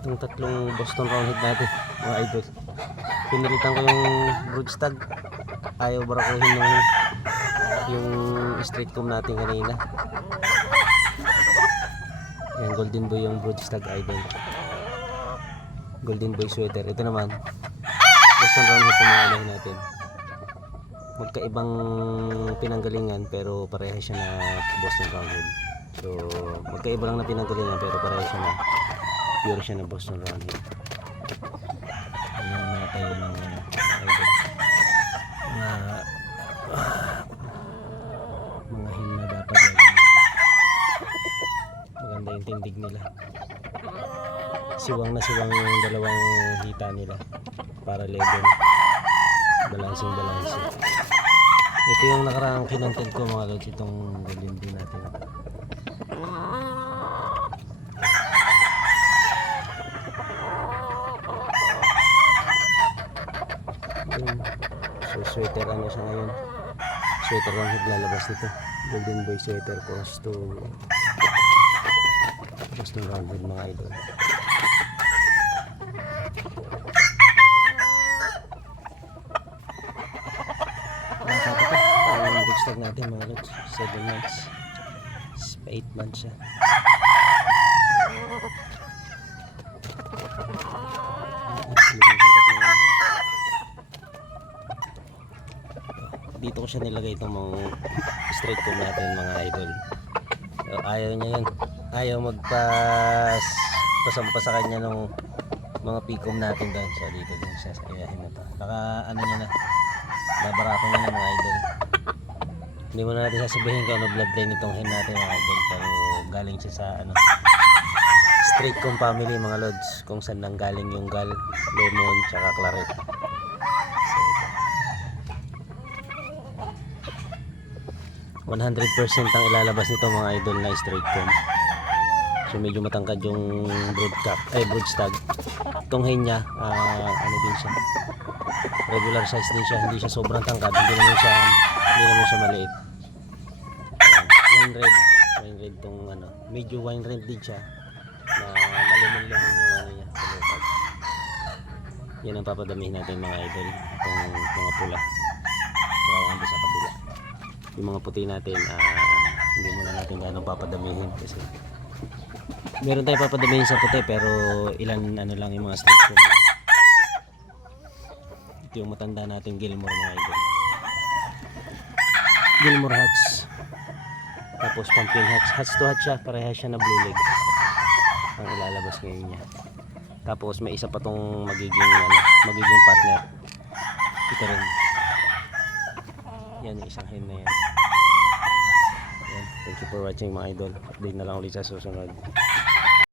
Itong tatlong Boston Roundhead natin mga idol, pinilitan ko yung broodstag. Ayaw barakuhin yung straight comb natin kanina. Yan, golden boy yung broodstag idol, golden boy sweater. Ito naman Boston Roundhead pumalahin natin. Magkaibang pinanggalingan pero parehas siya na Boston Roundhead. So magkaiba lang na pinanggalingan pero parehas siya na pure siya na Boston Roundhead. Ayan na tayo ng idol. Mga hin na dapat yan. Maganda yung tindig nila. Siwang na siwang yung dalawang hita nila para level. Balancing. Ito yung nakaraang kinontent ko mga lods, itong golden bee natin. So sweater ano siya ngayon, sweater lang naglalabas nito, golden boy sweater close to Boston Roundhead mga idol. Ang broodstag natin mga lods, 7 months 8 months siya. Dito ko siya nilagay itong mga straight comb natin mga idol. So, ayaw niya yun, ayaw pasampa sa kanya ng mga picom natin doon. So dito din siya sa kayahin na to. Naka ano niya na, babarako niya na mga idol. Hindi mo na natin sasabihin kung ano bloodline itong hen natin mga idol, pero galing siya sa ano, straight comb family mga lods, kung saan nang galing yung gal, lemon, tsaka claret. 100% ang ilalabas nito mga idol na straight comb. So medyo matangkad yung broodstag. Itong hen niya, ano din siya, regular size din siya, hindi siya sobrang tangkad, hindi naman siya maliit. Wine red tong ano, medyo wine red din siya na malimon-limon yung ano niya, lumipad. Yan ang papadamihin natin mga idol, itong mga pula. So ando sa kabila. Yung mga puti natin, hindi muna natin gano'ng papadamihin kasi meron tayo papadamihin sa puti pero ilan ano lang yung mga straight comb lang. Ito yung matanda natin Gilmore mga idol, Gilmore hats, tapos pumpkin hats to hats siya, parehas siya na blue legs ang ilalabas ngayon niya. Tapos may isa pa tong magiging partner, ito rin. Yan yung isang hen na yan. Thank you for watching mga idol. Update na lang ulit sa susunod.